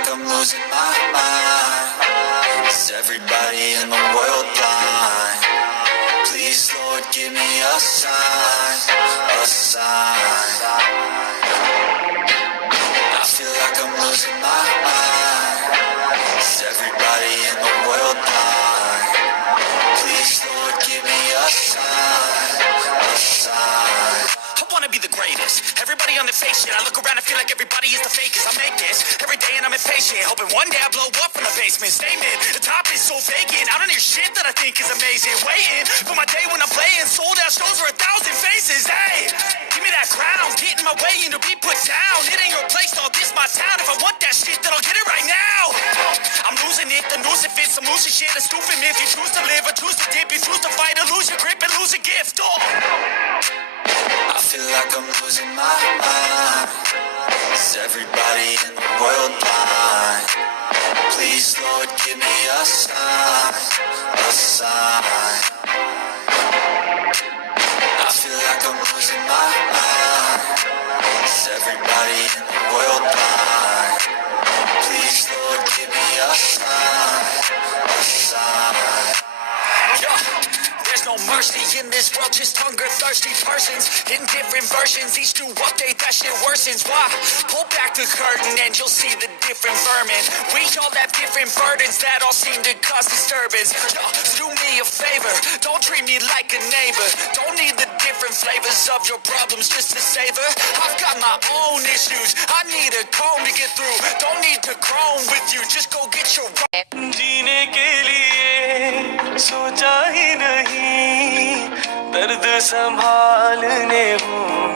like I'm losing my mind. Is everybody in the world blind? Please, Lord, give me a sign, a sign. I feel like I'm losing my mind. Is everybody in the world blind? Please, Lord, give me a sign, a sign. I wanna be the greatest. Everybody on the fake shit. I look around and feel like everybody is the fakest. I make this every day and I'm impatient, hoping one day I blow up from the basement. Statement, the top is so vacant. I don't hear shit that I think is amazing. Waiting for my day when I'm playing sold out shows for 1,000 faces. Hey, give me that crown, get in my way and to be put down. It ain't your place, all this my town. If I want that shit, then I'll get it right now. I'm losing it, the noose it fits. I'm losing shit, a stupid myth. You choose to live or choose to dip. You choose to fight or lose your grip and lose a gift. Oh. I feel like I'm losing my mind. Is everybody in the world blind? Please, Lord, give me a sign, a sign. I feel like I'm losing my mind. Is everybody in the world blind? Please, Lord, give me a sign, a sign. There's no mercy in this world, just hunger-thirsty persons in different versions. Each new update, that shit worsens. Why? Pull back the curtain and you'll see the different vermin. We all have different burdens that all seem to cause disturbance. Yo, do me a favor, don't treat me like a neighbor. Don't need the different flavors of your problems just to savor. I've got my own issues, I need a comb to get through. Don't need to groan with you, just go get your जीने के लिए सोचा ही नहीं, दर्द संभालने हूँ